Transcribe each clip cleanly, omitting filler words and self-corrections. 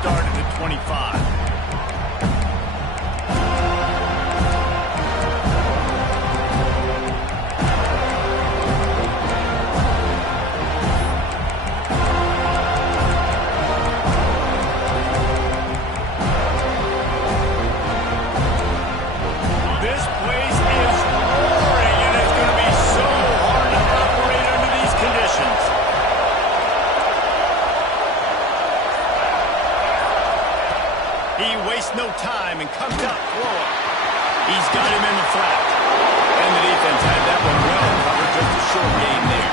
started at 25. He wastes no time and comes out throwing. He's got him in the flat. And the defense had that one well covered, just a short game there.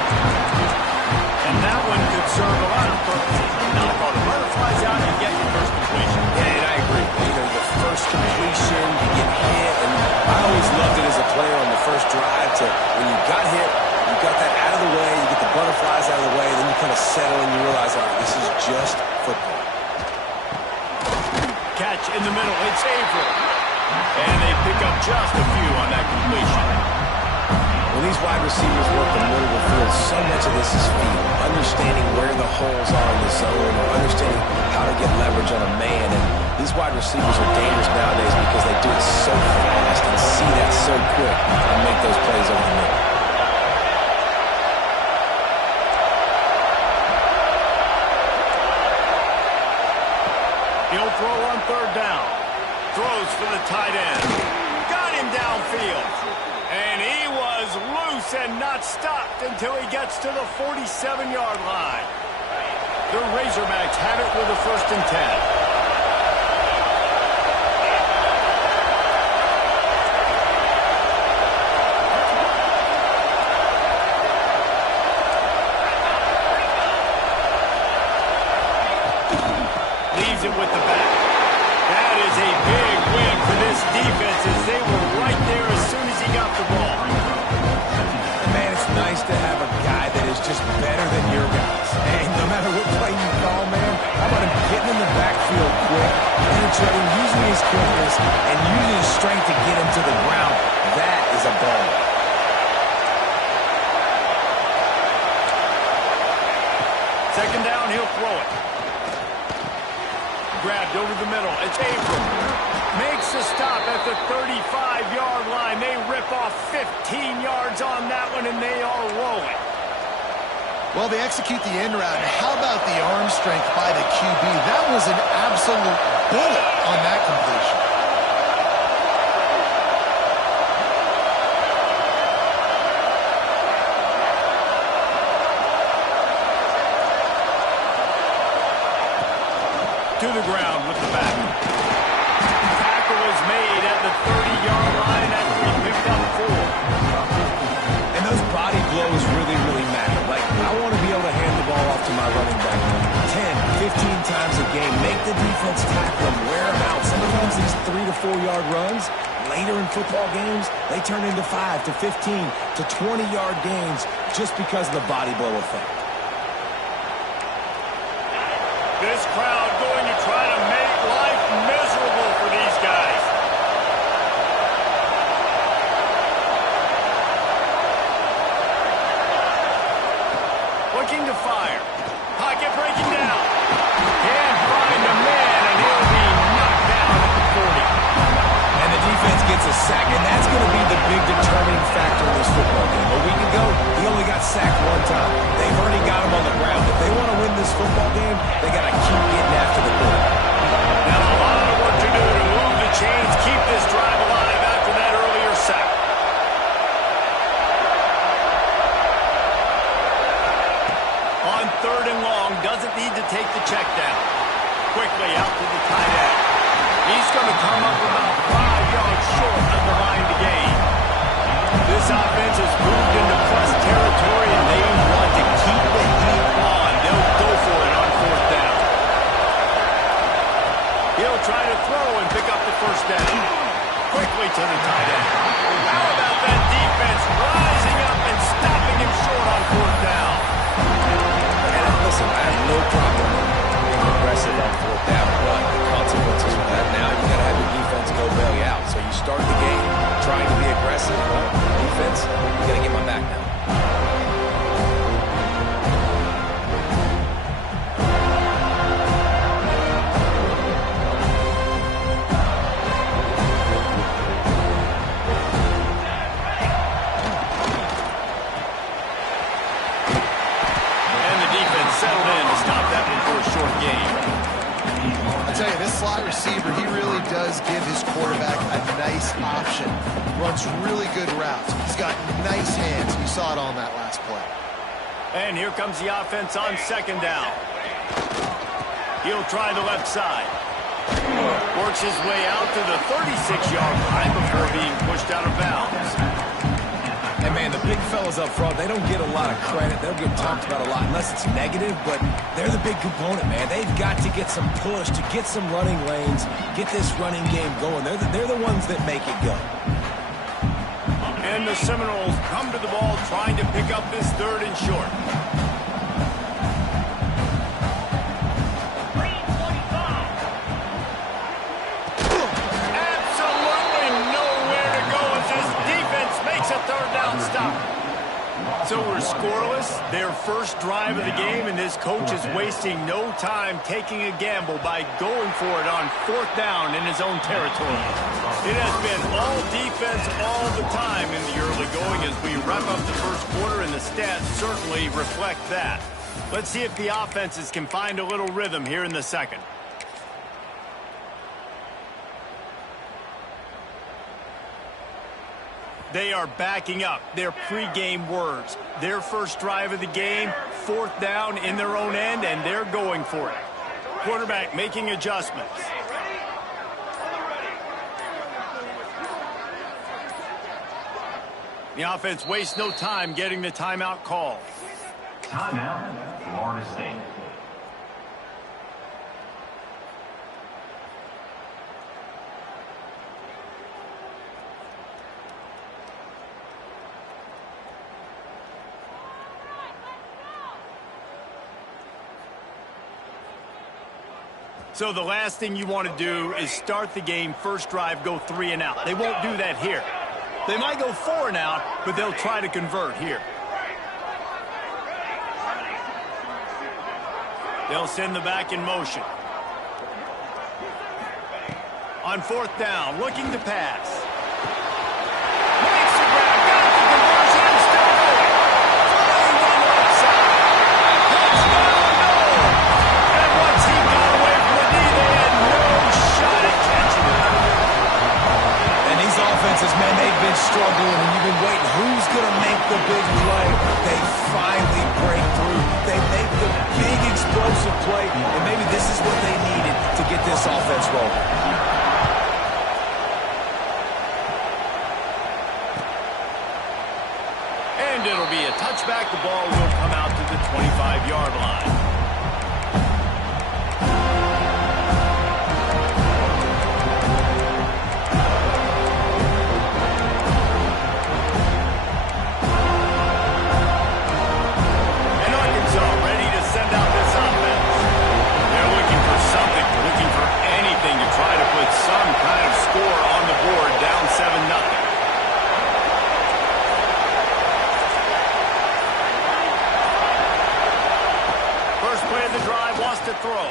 And that one could serve a lot of purposes. Knock all the butterflies out and get your first completion. Yeah, and I agree. You know, the first completion, you get hit, and I always loved it as a player on the first drive to when you got hit, you got that out of the way, you get the butterflies out of the way, then you kind of settle and you realize, all right, this is just football. Catch in the middle, it's Averill. And they pick up just a few on that completion. When these wide receivers work the middle of the field, so much of this is feel. Understanding where the holes are in the zone, or understanding how to get leverage on a man. And these wide receivers are dangerous nowadays because they do it so fast and see that so quick and make those plays over the middle. He'll throw on third down. Throws for the tight end. Got him downfield. And he was loose and not stopped until he gets to the 47-yard line. The Razorbacks have it with a 1st and 10. Leaves it with the back. That is a big win for this defense as they were right there as soon as he got the ball. Man, it's nice to have a guy that is just better than your guys. And no matter what play you call, man, how about him getting in the backfield quick, penetrating, using his quickness, and using his strength to get him to the ground. That is a ball. Second down, he'll throw it. Grabbed over the middle. It's Averill. Makes a stop at the 35-yard line. They rip off 15 yards on that one, and they are rolling. Well, they execute the end route. How about the arm strength by the QB? That was an absolute bullet on that completion. To the ground with the back. Tackle is made at the 30-yard line after he picked up 4. And those body blows really, really matter. Like, I want to be able to hand the ball off to my running back 10, 15 times a game. Make the defense tackle them, wear them out. Sometimes these 3 to 4 yard runs, later in football games, they turn into 5 to 15 to 20-yard gains just because of the body blow effect. This crowd going to try to make life miserable for these guys. Looking to fire. Pocket breaking down. Can't find a man, and he'll be knocked down at the 40. And the defense gets a sack, and that's going to be the big determining factor in this football game. A week ago, he only got sacked 1 time. They've already got him on the ground. If they want to win this football game, they got to keep getting after the ball. Now a lot of work to do to move the chains, keep this drive alive after that earlier sack. On 3rd and long, doesn't need to take the check down. Quickly out to the tight end. He's going to come up about 5 yards short of the line to gain. This offense has moved into plus territory, and they want to keep the heat on. They'll go for it on 4th down. He'll try to throw and pick up the 1st down. Quickly to the tight end. How about that defense rising up and stopping him short on 4th down? And listen, I have no problem being aggressive on 4th down, but the consequences of that now, you got to have your defense go bail you out. So you start the game trying to be aggressive. Well, defense, you got to get my back now. tell you, this slot receiver, he really does give his quarterback a nice option. Runs really good routes. He's got nice hands. You saw it on that last play. And here comes the offense on second down. He'll try the left side. Works his way out to the 36-yard line before being pushed out of bounds. And, man, the big fellas up front, they don't get a lot of credit. They'll get talked about a lot unless it's negative, but they're the big component, man. They've got to get some push, to get some running lanes, get this running game going. They're the ones that make it go. And the Seminoles come to the ball trying to pick up this third and short. So we're scoreless, their first drive of the game, and this coach is wasting no time taking a gamble by going for it on fourth down in his own territory. It has been all defense all the time in the early going as we wrap up the first quarter, and the stats certainly reflect that. Let's see if the offenses can find a little rhythm here in the second. They are backing up their pregame words. Their first drive of the game, fourth down in their own end, and they're going for it. Quarterback making adjustments. The offense wastes no time getting the timeout call. Timeout, Florida State. So the last thing you want to do is start the game, first drive, go 3 and out. They won't do that here. They might go 4 and out, but they'll try to convert here. They'll send the back in motion. On fourth down, looking to pass. Makes the grab, got the conversion, and still going. Flying down the left side. Touchdown, no! And once he got away from the knee, they had no shot at catching him. And these offenses, man, they've been struggling, and you've been waiting. Who's going to make the big play? They finally break through. They make the big explosive play, and maybe this is what they needed to get this offense rolling. And it'll be a touchback. The ball will come out to the 25-yard line. Throw.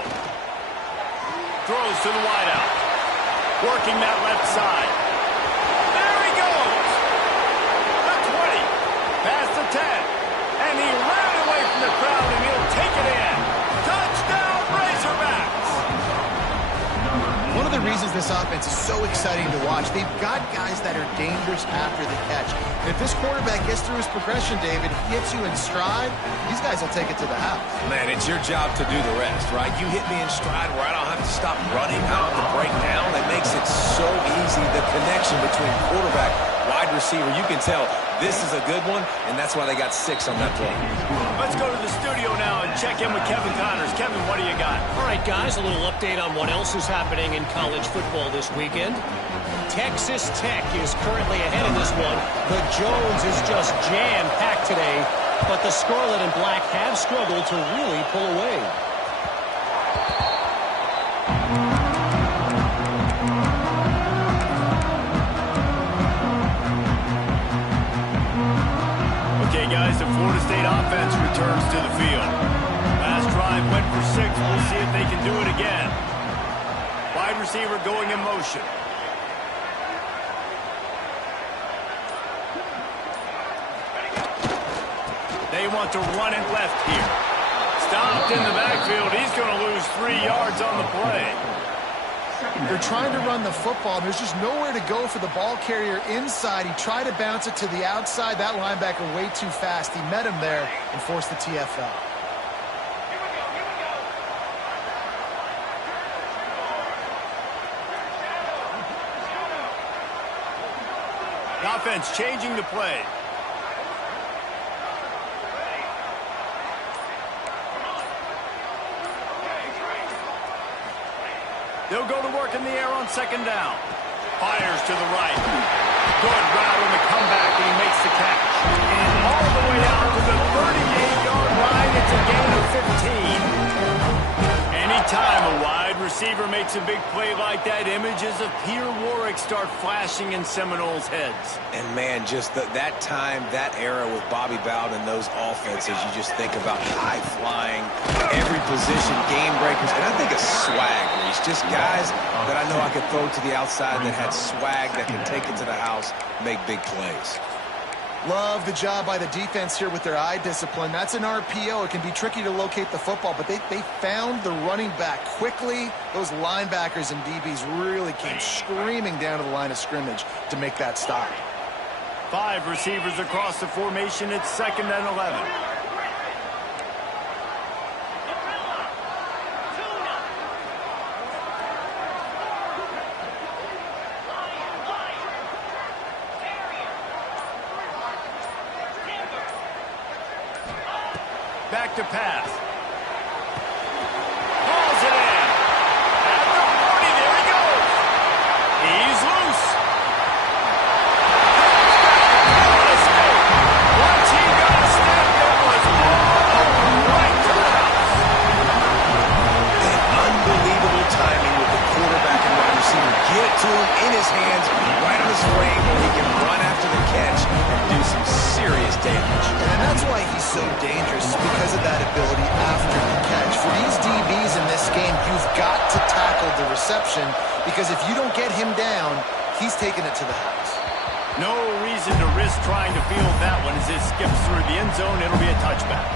Throws to the wideout. Working that left side. There he goes. The 20. Past the 10. And he ran away from the crowd, and he'll take it in. Touchdown, Razorbacks. One of the reasons this offense is so exciting to watch, they've got guys that are dangerous after the catch. And if this quarterback gets through his progression, David, hits you in stride, these guys will take it to the house. Man, it's your job to do the rest, right? You hit me in stride where I don't have to stop running, I don't have to break down. It makes it so easy, the connection between quarterback, wide receiver. You can tell this is a good one, and that's why they got 6 on that play. Let's go to the studio now and check in with Kevin Connors. Kevin, what do you got? All right, guys, a little update on what else is happening in college football this weekend. Texas Tech is currently ahead in this one. The Jones is just jam-packed today, but the Scarlet and Black have struggled to really pull away. Okay, guys, the Florida State offense returns to the field. Last drive went for 6. We'll see if they can do it again. Wide receiver going in motion. They want to run it left here. Stopped in the backfield. He's going to lose 3 yards on the play. They're trying to run the football, and there's just nowhere to go for the ball carrier inside. He tried to bounce it to the outside. That linebacker way too fast. He met him there and forced the TFL. Offense changing the play. They'll go to work in the air on second down. Fires to the right. Good route on the comeback, and he makes the catch. And all the way out to the 38-yard line. It's a gain of 15. Anytime a wide receiver makes a big play like that, images of Peter Warrick start flashing in Seminoles' heads. And, man, just that time, that era with Bobby Bowden and those offenses, you just think about high-flying, every position, game breakers, and I think of swag, Reese. Just guys that I know I could throw to the outside that had swag that can take it to the house, make big plays. Love the job by the defense here with their eye discipline. That's an RPO. It can be tricky to locate the football, but they found the running back quickly. Those linebackers and DBs really came screaming down to the line of scrimmage to make that stop. 5 receivers across the formation. It's 2nd and 11. Back to pass. Hauls it in. At the 40, there he goes. He's loose. Once he got a step, it was all right to the house. And unbelievable timing with the quarterback and wide receiver. Get it to him in his hands, right on his frame, where he can run after the catch and do some serious damage. And that's why he's so dangerous, because of that ability after the catch. For these DBs in this game, you've got to tackle the reception, because if you don't get him down, he's taking it to the house. No reason to risk trying to field that one as it skips through the end zone. It'll be a touchback.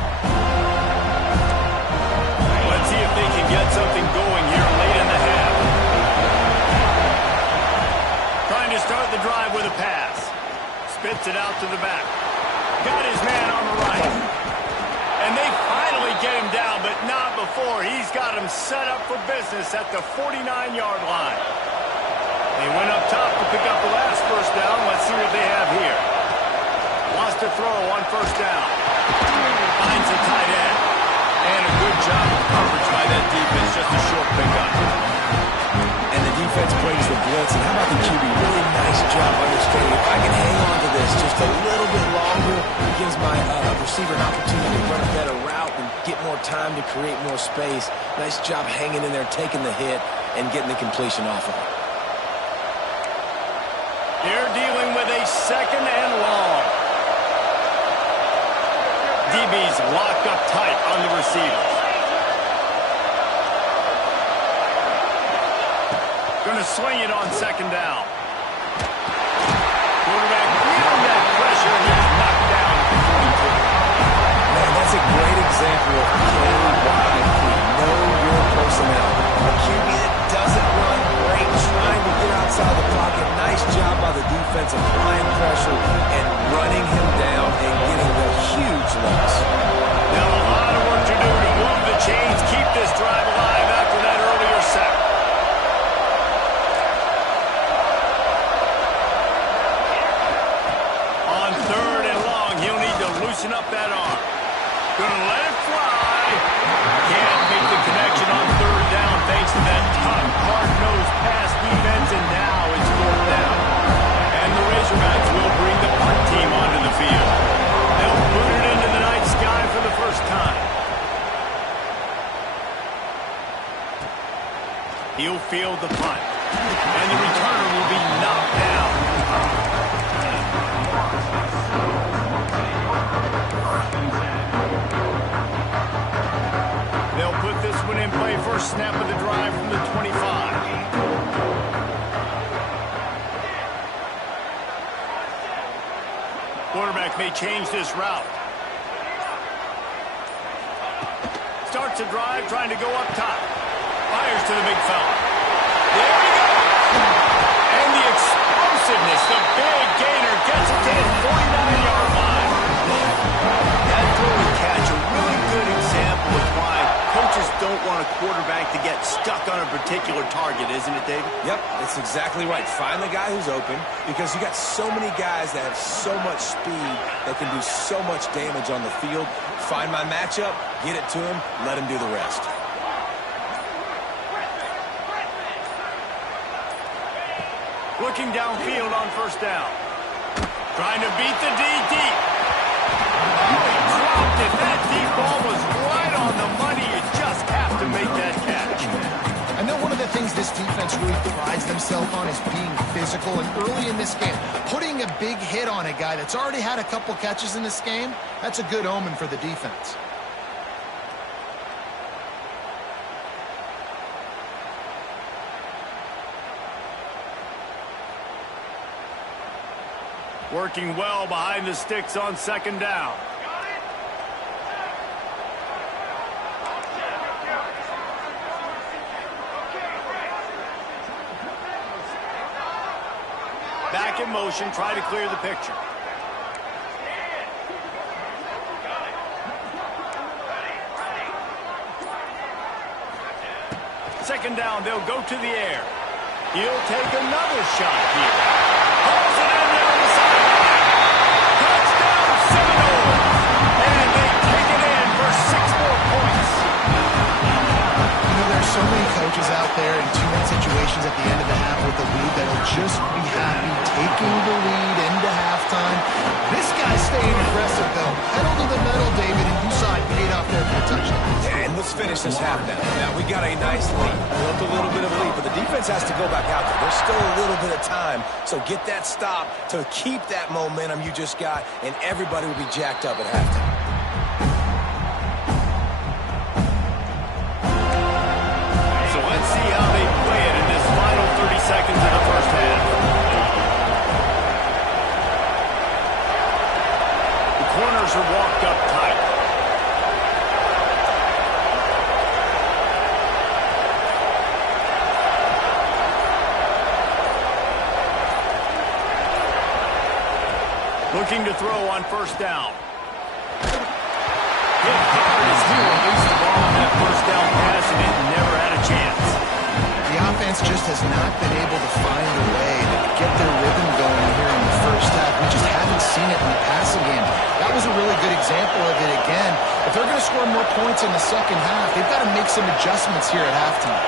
Let's see if they can get something going here late in the half. Trying to start the drive with a pass. Spits it out to the back. Got his man on the right. And they finally get him down, but not before. He's got him set up for business at the 49-yard line. They went up top to pick up the last first down. Let's see what they have here. Wants to throw on first down. Finds a tight end. And a good job of coverage by that defense. Just a short pickup. And the defense brings the blitz. And how about the QB? Really nice job understanding. If I can hang on to this just a little bit longer, it gives my receiver an opportunity to run a better route and get more time to create more space. Nice job hanging in there, taking the hit, and getting the completion off of it. They're dealing with a 2nd and long. DB's locked up tight on the receivers. Going to swing it on 2nd down. Quarterback feeling that pressure, and he's knocked down at the 42. Man, that's a great example of KYP. Know your personnel. A QB that doesn't run great, trying to get outside the pocket. Nice job by the defense applying pressure and running him down and getting the huge looks. Now a lot of work to do to move the chains, keep this drive alive after that earlier sack. On 3rd and long, he'll need to loosen up that arm. Gonna let it fly. Can't make the connection on 3rd down thanks to that tough, hard-nosed pass defense, and now it's 4th down. And the Razorbacks will bring the punt team onto the field. They'll boot it into the night sky for the first time. He'll field the punt. And the returner will be knocked down. They'll put this one in play. First snap of the drive from the 25. Quarterback may change this route. Starts a drive, trying to go up top. Fires to the big fella. There he goes! want a quarterback to get stuck on a particular target, isn't it, David? Yep, that's exactly right. Find the guy who's open, because you got so many guys that have so much speed that can do so much damage on the field. Find my matchup, get it to him, let him do the rest. Looking downfield on first down. Trying to beat the D deep. Oh, he dropped it. That deep ball was right on the money. You just have to make that catch. I know one of the things this defense really prides themselves on is being physical, and early in this game, putting a big hit on a guy that's already had a couple catches in this game, that's a good omen for the defense. Working well behind the sticks on second down. Back in motion, try to clear the picture. Second down, they'll go to the air. He'll take another shot here. Pulls it in there on the sideline. Touchdown, Seminoles. And they take it in for 6 more points. You know, there's so many coaches out there in two-minute situations at the end of the half with the lead that'll just be happy taking the lead into halftime. This guy's staying aggressive, though. Pedal to the metal, David, and you saw it paid off there for the touchdown. And let's finish this half now. Now, we got a nice lead. Built a little bit of a lead, but the defense has to go back out there. There's still a little bit of time, so get that stop to keep that momentum you just got, and everybody will be jacked up at halftime. So let's see how they play it in this final 30 seconds of the first half. The corners are walked up tight. Looking to throw on first down. Hit hard as he released the ball on that first down pass, and it never had a chance. The offense just has not been able to find a way to get their rhythm going here in the first half. We just haven't seen it in the passing game. That was a really good example of it again. If they're going to score more points in the second half, they've got to make some adjustments here at halftime.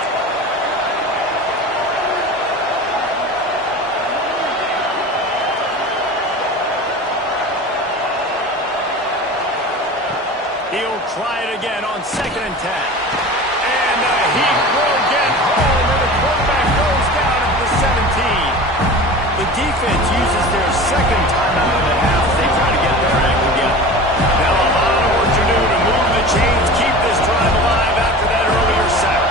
He'll try it again on 2nd and 10. And he will get home, and the quarterback goes down at the 17. The defense uses their second timeout of the half as they try to get their act together. Now a lot of work to do to move the chains, keep this drive alive after that earlier sack.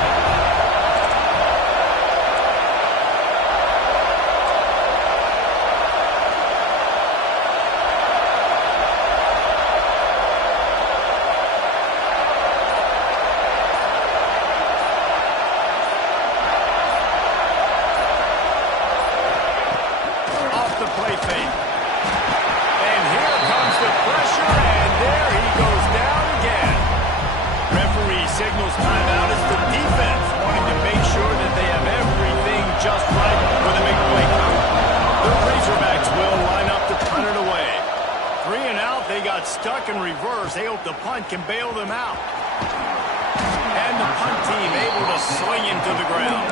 Signals timeout as the defense wanting to make sure that they have everything just right for the big play count. The Razorbacks will line up to punt it away. 3 and out, they got stuck in reverse. They hope the punt can bail them out. And the punt team able to sling him to the ground.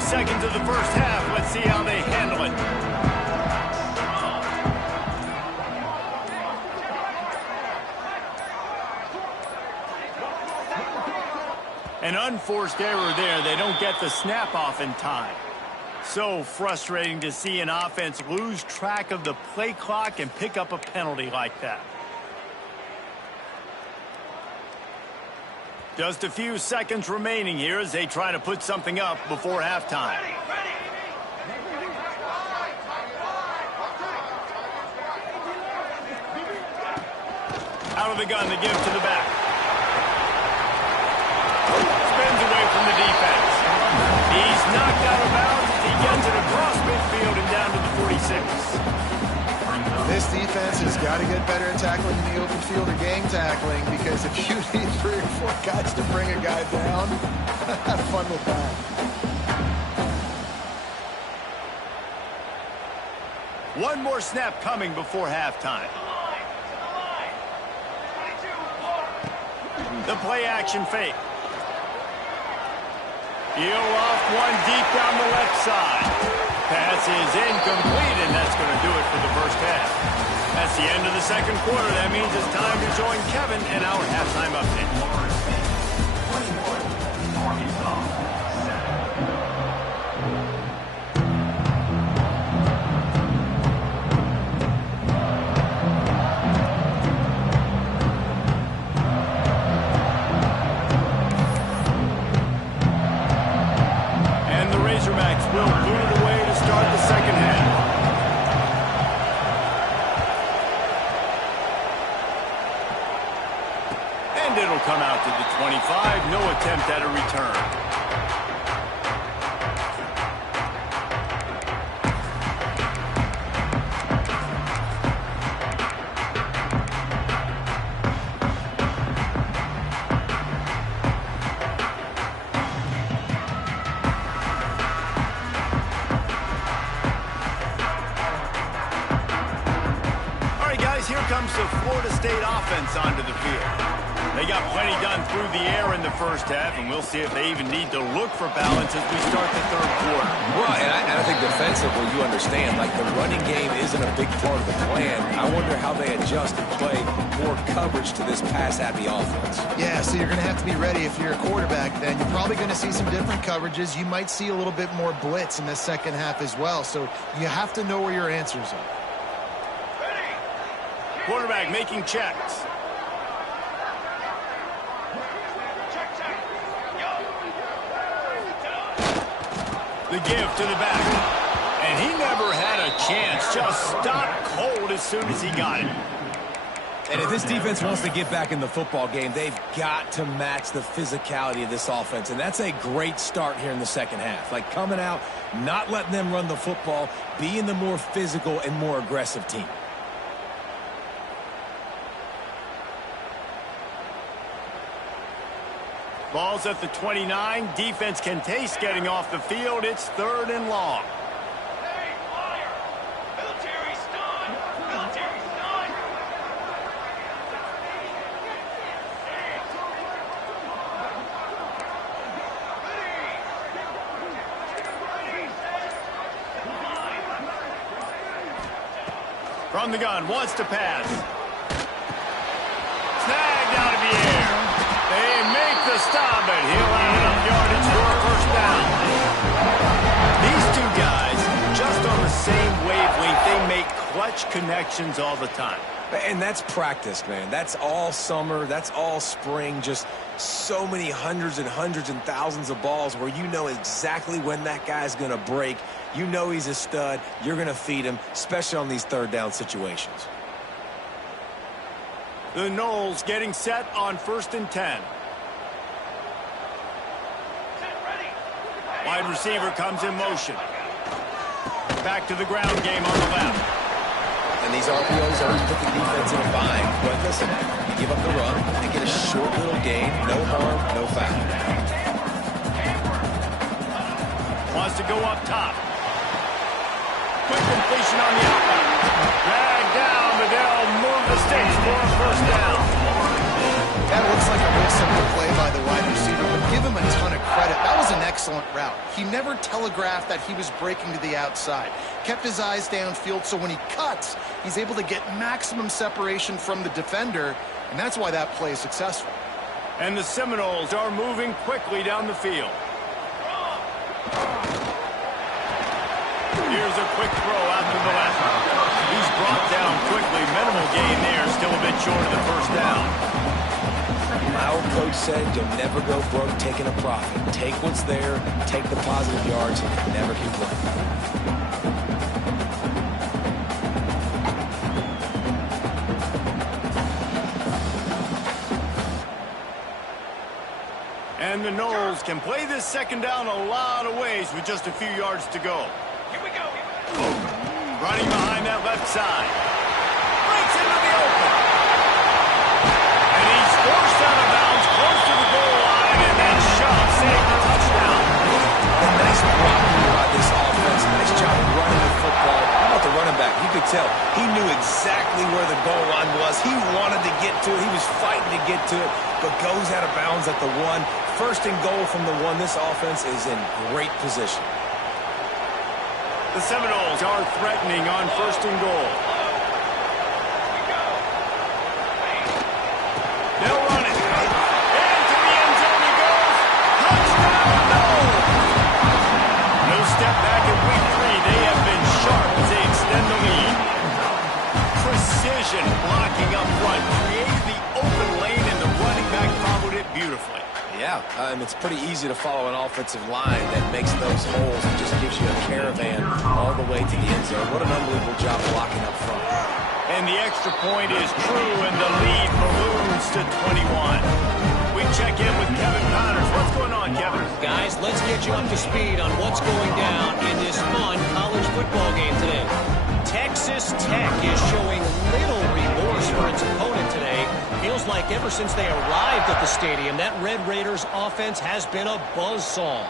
Seconds of the first half. Let's see how they handle it. An unforced error there. They don't get the snap off in time. So frustrating to see an offense lose track of the play clock and pick up a penalty like that. Just a few seconds remaining here as they try to put something up before halftime. Out of the gun, the give to the back. Spins away from the defense. He's knocked out of bounds as he gets it across midfield and down to the 46. This defense has got to get better at tackling in the open field or gang tackling, because if you need 3 or 4 guys to bring a guy down, have fun with that. One more snap coming before halftime. The play action fake. He'll off one deep down the left side. Pass is incomplete, and that's going to do it for the first half. That's the end of the second quarter. That means it's time to join Kevin in our halftime update. Will boot it away to start the second half. And it'll come out to the 25. No attempt at a return. Here comes the Florida State offense onto the field. They got plenty done through the air in the first half, and we'll see if they even need to look for balance as we start the third quarter. Well, and I think defensively, you understand, like the running game isn't a big part of the plan. I wonder how they adjust and play more coverage to this pass-happy offense. Yeah, so you're going to have to be ready if you're a quarterback then. You're probably going to see some different coverages. You might see a little bit more blitz in the second half as well, so you have to know where your answers are. Quarterback making checks. The give to the back. And he never had a chance. Just stopped cold as soon as he got it. And if this defense wants to get back in the football game, they've got to match the physicality of this offense. And that's a great start here in the second half. Like coming out, not letting them run the football, being the more physical and more aggressive team. Ball's at the 29. Defense can taste getting off the field. It's 3rd and long. Hey, liar! Military stun! Military stun! From the gun, wants to pass. Snagged out of the air. They make the stop, and he'll have enough yardage for a first down. These two guys, just on the same wavelength, they make clutch connections all the time. And that's practice, man. That's all summer. That's all spring. Just so many hundreds and thousands of balls where you know exactly when that guy's going to break. You know he's a stud. You're going to feed him, especially on these third down situations. The Knowles getting set on 1st and 10. Wide receiver comes in motion. Back to the ground game on the left. And these RPOs always put the defense in a bind. But listen, you give up the run and get a short little gain. No harm, no foul. Wants to go up top. Quick completion on the outlet. Dragged down, but they'll move the sticks for a first down. That looks like a real simple play by the wide receiver, but give him a ton of credit. That was an excellent route. He never telegraphed that he was breaking to the outside. Kept his eyes downfield, so when he cuts, he's able to get maximum separation from the defender, and that's why that play is successful. And the Seminoles are moving quickly down the field. Here's a quick throw out to the left. He's brought down quickly. Minimal gain there. Still a bit short of the first down. My old coach said you'll never go broke taking a profit. Take what's there, take the positive yards, and never complain. And the Knowles can play this second down a lot of ways with just a few yards to go. Here we go. Running behind that left side. Breaks into the open. And he's forced out of bounds close to the goal line, and that shot saved the touchdown. A nice blocking by this offense. Nice job running the football. How about the running back? You could tell he knew exactly where the goal line was. He wanted to get to it. He was fighting to get to it, but goes out of bounds at the 1. First and goal from the 1. This offense is in great position. The Seminoles are threatening on first and goal. They'll run it. Into the end zone he goes. Touchdown, Knowles! No step back in week 3. They have been sharp as they extend the lead. Precision blocking up front. Created the open lane, and the running back followed it beautifully. Yeah, it's pretty easy to follow an offensive line that makes those holes and just gives you a caravan all the way to the end zone. What an unbelievable job blocking up front. And the extra point is true, and the lead balloons to 21. We check in with Kevin Connors. What's going on, Kevin? Guys, let's get you up to speed on what's going down in this fun college football game today. Texas Tech is showing little remorse for its opponent today. Feels like ever since they arrived at the stadium, that Red Raiders offense has been a buzzsaw.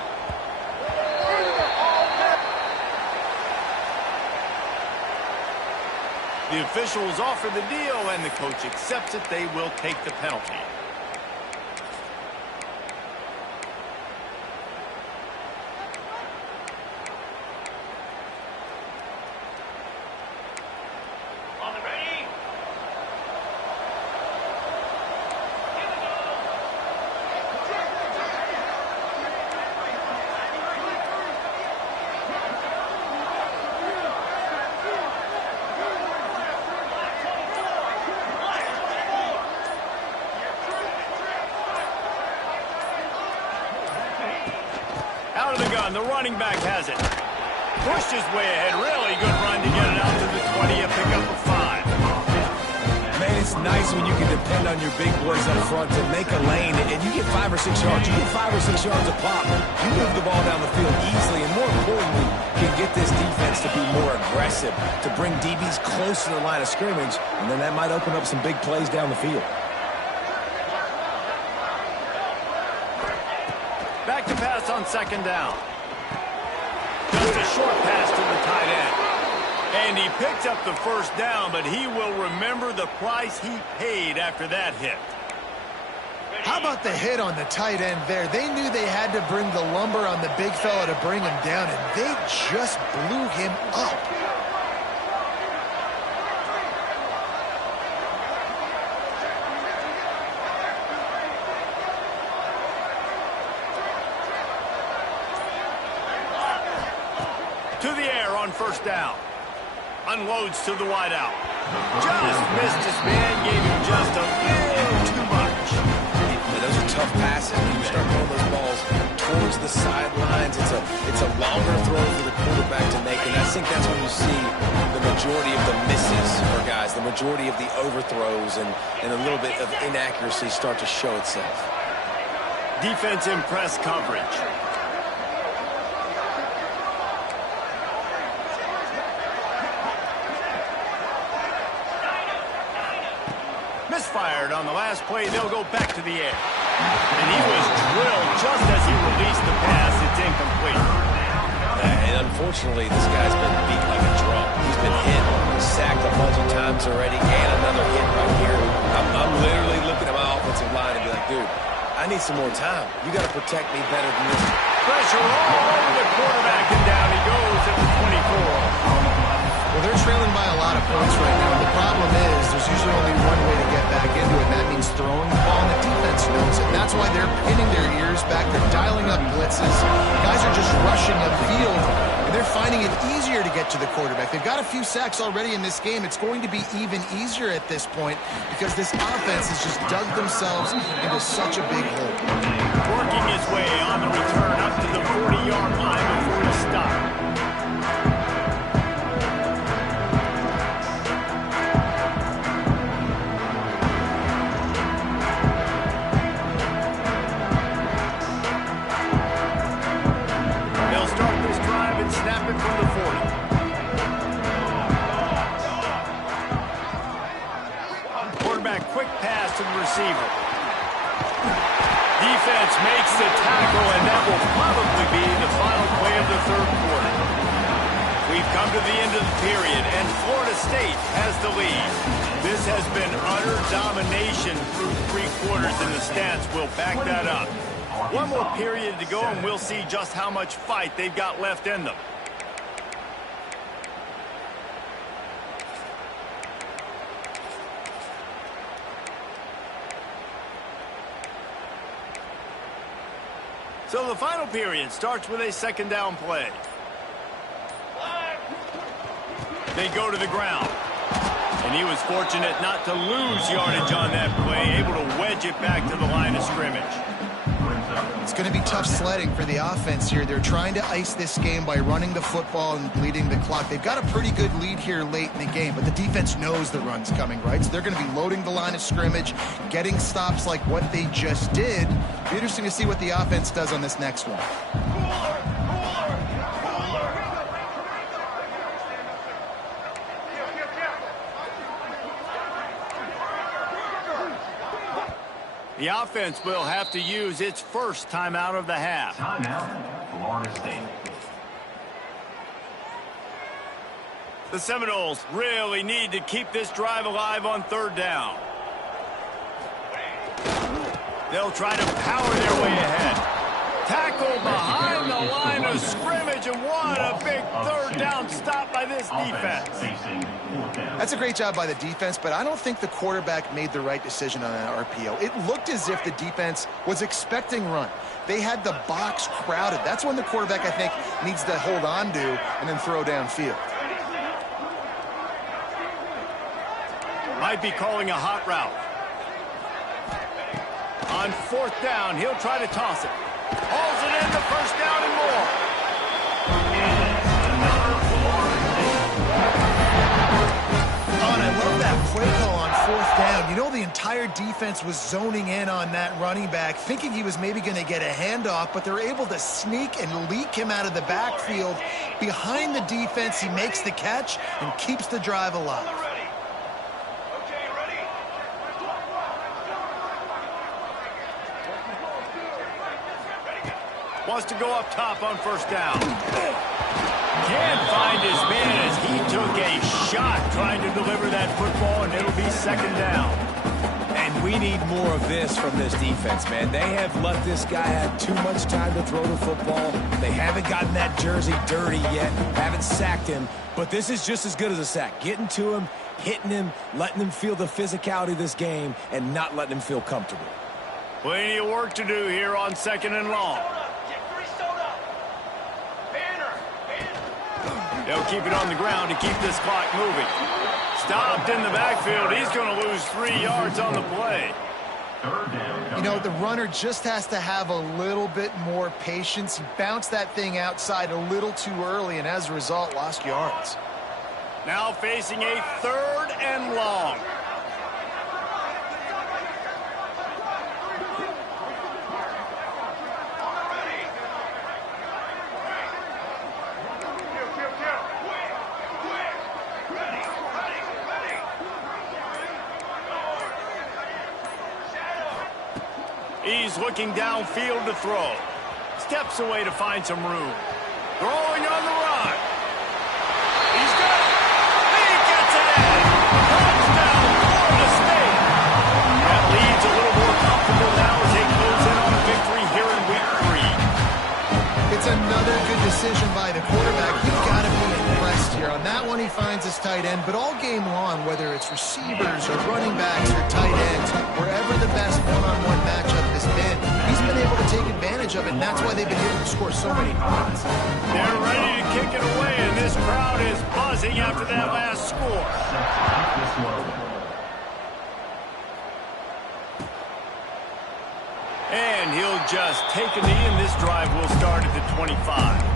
The officials offer the deal, and the coach accepts it. They will take the penalty. On the ready. Out of the gun, the running back has it. Pushed his way ahead. Really good run to get it out to the 20 and pick up a 5. Man, it's nice when you can depend on your big boys up front to make a lane, and you get 5 or 6 yards. You get 5 or 6 yards a pop. You move the ball down the field easily, and more importantly, can get this defense to be more aggressive, to bring DBs close to the line of scrimmage, and then that might open up some big plays down the field. Back to pass on second down. Just a short pass to the tight end. And he picked up the first down, but he will remember the price he paid after that hit. How about the hit on the tight end there? They knew they had to bring the lumber on the big fella to bring him down, and they just blew him up. To the air on first down. Unloads to the wideout. Just missed his man, gave him just a little too much. And those are tough passes when you start throwing those balls towards the sidelines. It's a longer throw for the quarterback to make, and I think that's when you see the majority of the misses for guys, the majority of the overthrows, and a little bit of inaccuracy start to show itself. Defense in press coverage. Misfired on the last play. They'll go back to the air. And he was drilled just as he released the pass. It's incomplete. And unfortunately, this guy's been beat like a drum. He's been hit, sacked a bunch of times already, and another hit right here. I'm literally looking at my offensive line and be like, dude, I need some more time. You got to protect me better than this. Pressure all over the quarterback, and down he goes at the 24. Well, they're trailing by a lot of points right now. The problem is there's usually only one way to get back into it, and that means throwing the ball, and the defense knows it. That's why they're pinning their ears back. They're dialing up blitzes. Guys are just rushing upfield, and they're finding it easier to get to the quarterback. They've got a few sacks already in this game. It's going to be even easier at this point because this offense has just dug themselves into such a big hole. Working his way on the return up to the 40-yard line before he stopped. defense makes the tackle, and that will probably be the final play of the third quarter. We've come to the end of the period, and Florida State has the lead. This has been utter domination through 3 quarters, and the stats will back that up. One more period to go, and we'll see just how much fight they've got left in them. So the final period starts with a second down play. They go to the ground. And he was fortunate not to lose yardage on that play, able to wedge it back to the line of scrimmage. It's going to be tough sledding for the offense here. They're trying to ice this game by running the football and bleeding the clock. They've got a pretty good lead here late in the game, but the defense knows the run's coming, right? So they're going to be loading the line of scrimmage, getting stops like what they just did. Be interesting to see what the offense does on this next one. The offense will have to use its first timeout of the half. Timeout, Florida State. The Seminoles really need to keep this drive alive on third down. They'll try to power their way ahead. Tackle behind the line of scrimmage, and what a big third down stop by this defense. That's a great job by the defense, but I don't think the quarterback made the right decision on that RPO. It looked as if the defense was expecting run. They had the box crowded. That's when the quarterback, I think, needs to hold on to and then throw downfield. Might be calling a hot route. On fourth down, he'll try to toss it. Hauls it in, the first down and more. Oh, and I love that play call on fourth down. You know, the entire defense was zoning in on that running back, thinking he was maybe going to get a handoff, but they're able to sneak and leak him out of the backfield. Behind the defense, he makes the catch and keeps the drive alive. Wants to go up top on first down. Can't find his man as he took a shot trying to deliver that football, and it'll be second down. And we need more of this from this defense, man. They have let this guy have too much time to throw the football. They haven't gotten that jersey dirty yet, haven't sacked him, but this is just as good as a sack. Getting to him, hitting him, letting him feel the physicality of this game, and not letting him feel comfortable. Plenty of work to do here on second and long. They'll keep it on the ground to keep this clock moving. Stopped in the backfield. He's going to lose 3 yards on the play. You know, the runner just has to have a little bit more patience. He bounced that thing outside a little too early, and as a result, lost yards. Now facing a third and long. He's looking downfield to throw. Steps away to find some room. Throwing on the run. He's got it. He gets it in. Touchdown, Florida State. That lead's a little more comfortable now as they close in on a victory here in week 3. It's another good decision by the quarterback. You've got to be impressed here. On that one, he finds his tight end, but all game long, whether it's receivers or running backs or tight ends, wherever the best one-on-one matchup has been, he's been able to take advantage of it, and that's why they've been able to score so many points. They're ready to kick it away, and this crowd is buzzing after that last score. And he'll just take a knee, and this drive will start at the 25.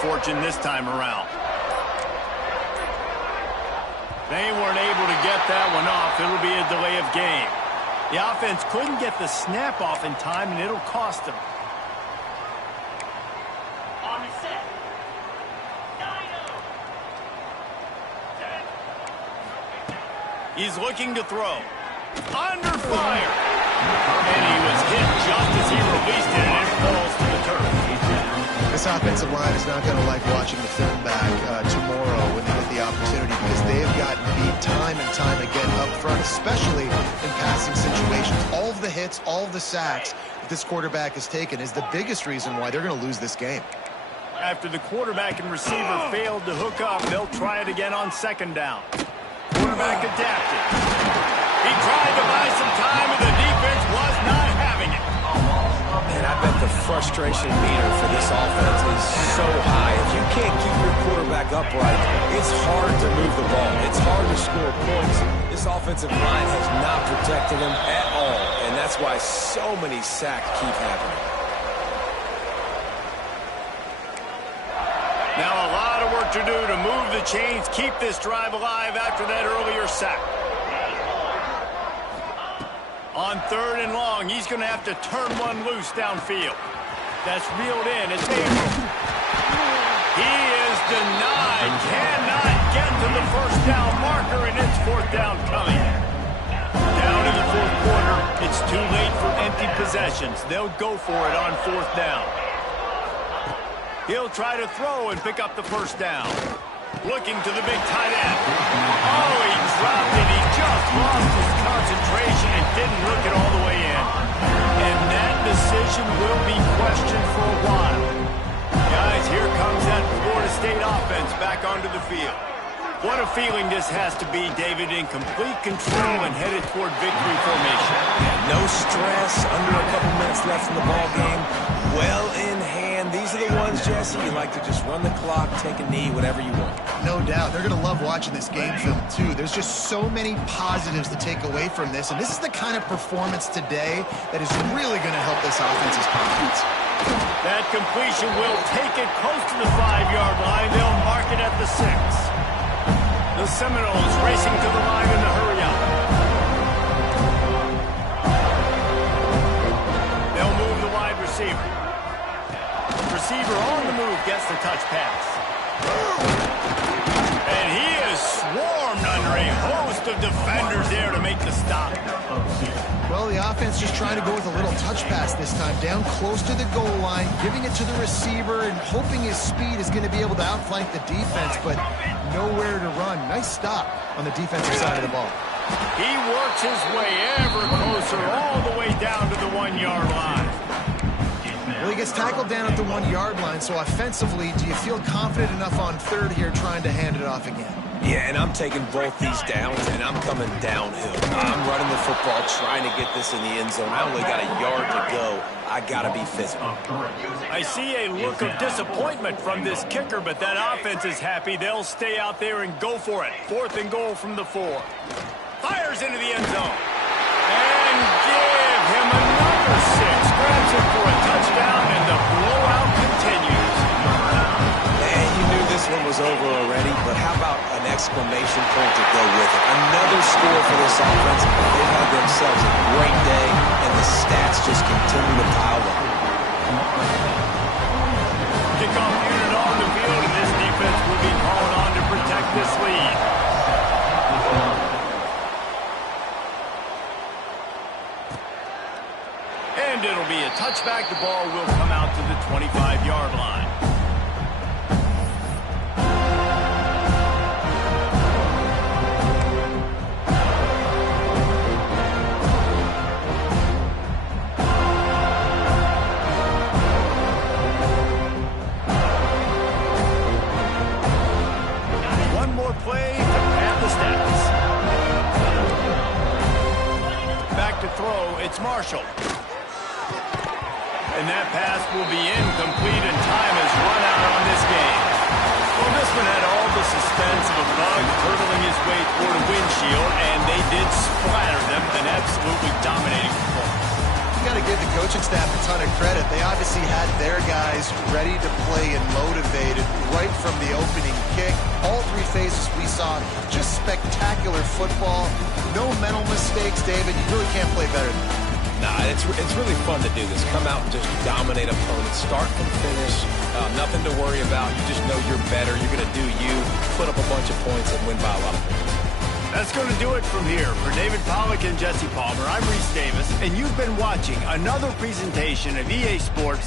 fortune this time around. They weren't able to get that one off. It'll be a delay of game. The offense couldn't get the snap off in time, and it'll cost them. On the set. He's looking to throw. Under fire. And he was hit just as he released it, and it falls to the turf. This offensive line is not going to like watching the film back tomorrow when they get the opportunity, because they have gotten beat time and time again up front, especially in passing situations. All of the hits, all of the sacks that this quarterback has taken is the biggest reason why they're going to lose this game. After the quarterback and receiver failed to hook up, they'll try it again on second down. Quarterback adapted. He tried to buy some time, and the defense was not having it. Man, I bet the frustration meter for this offense is so high. If you can't keep your quarterback upright, it's hard to move the ball. It's hard to score points. This offensive line has not protected him at all, and that's why so many sacks keep happening. Now a lot of work to do to move the chains, keep this drive alive after that earlier sack. On third and long, he's going to have to turn one loose downfield. That's reeled in. It's Abel. He is denied. Cannot get to the first down marker, and it's fourth down coming. Down in the fourth quarter, it's too late for empty possessions. They'll go for it on fourth down. He'll try to throw and pick up the first down. Looking to the big tight end. Oh, he dropped it. He just lost his concentration and didn't look it all the way in. And that decision will be questioned for a while. Guys, here comes that Florida State offense back onto the field. What a feeling this has to be, David, in complete control and headed toward victory formation. No stress, under a couple minutes left in the ball game. Well in hand. These are the ones, Jesse, you like to just run the clock, take a knee, whatever you want. No doubt. They're going to love watching this game film, too. There's just so many positives to take away from this, and this is the kind of performance today that is really going to help this offense's confidence. That completion will take it close to the 5-yard line. They'll mark it at the 6. The Seminoles racing to the line in the hurry-up. They'll move the wide receiver. Receiver on the move gets the touch pass. And he is swarmed under a host of defenders there to make the stop. Well, the offense just trying to go with a little touch pass this time, down close to the goal line, giving it to the receiver and hoping his speed is going to be able to outflank the defense, but nowhere to run. Nice stop on the defensive side of the ball. He works his way ever closer all the way down to the 1-yard line. Well, he gets tackled down at the 1-yard line, so offensively, do you feel confident enough on third here trying to hand it off again? Yeah, and I'm taking both these downs, and I'm coming downhill. I'm running the football, trying to get this in the end zone. I only got a yard to go. I got to be physical. I see a look of disappointment from this kicker, but that offense is happy. They'll stay out there and go for it. 4th and goal from the 4. Fires into the end zone. And give him another 6. Grabs him for a touchdown, and the blowout continues. Man, you knew this one was over already, but how about an exclamation point to go with it? Another score for this offense. They've had themselves a great day, and the stats just continue to pile up. Kickoff unit on the field, and this defense will be called on to protect this lead. And it'll be a touchback. The ball will come out to the 25-yard line. One more play to pad the stats. Back to throw, it's Marshall. And that pass will be incomplete, and time has run out on this game. Well, this one had all the suspense of a bug hurtling his way toward a windshield, and they did splatter them, an absolutely dominating performance. You got to give the coaching staff a ton of credit. They obviously had their guys ready to play and motivated right from the opening kick. All three phases we saw just spectacular football. No mental mistakes, David. You really can't play better than that. Nah, it's really fun to do this. Come out and just dominate opponents, start and finish. Nothing to worry about. You just know you're better. You're going to do you, put up a bunch of points, and win by a lot of points. That's going to do it from here. For David Pollack and Jesse Palmer, I'm Reese Davis, and you've been watching another presentation of EA Sports